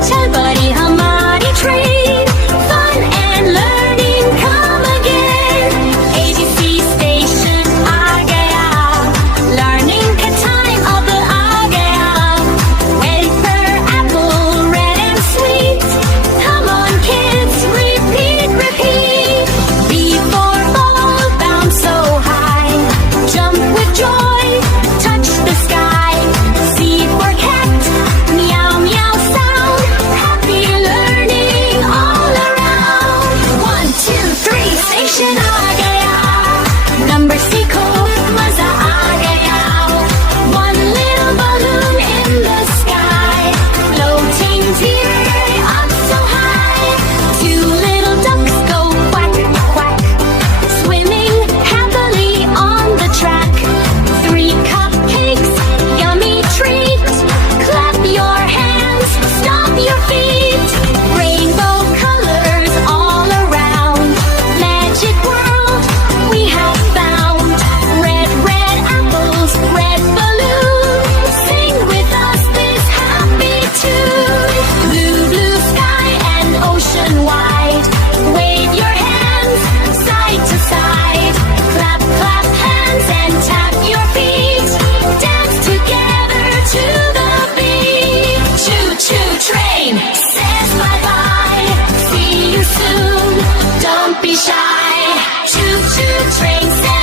चल बड़ी हमारी train. Fun and learning come again. ABC station आ गया. Learning का time अब आ गया. Wafer, apple, red and sweet. Come on kids, repeat, repeat. B for ball, bounce so high. Jump with joy, touch the sky. C for cat, meow meow sound. Happy learning all around. 1, 2, 3, station आ गया. Number सीखो, मजा आ गया. One little balloon in the sky, floating dear up so high. 2 little ducks go quack quack, swimming happily on the track. 3 cupcakes, yummy treat. Clap your hands, stomp your feet. Rainbow colors all around. Magic world we have found. Red, red apples, red balloons. Sing with us this happy tune. Blue, blue sky and ocean wide. Wave your hands side to side. Clap, clap hands and tap your feet. Dance together to the beat. Choo choo train says bye bye. See you soon. Don't be shy. Choo choo train says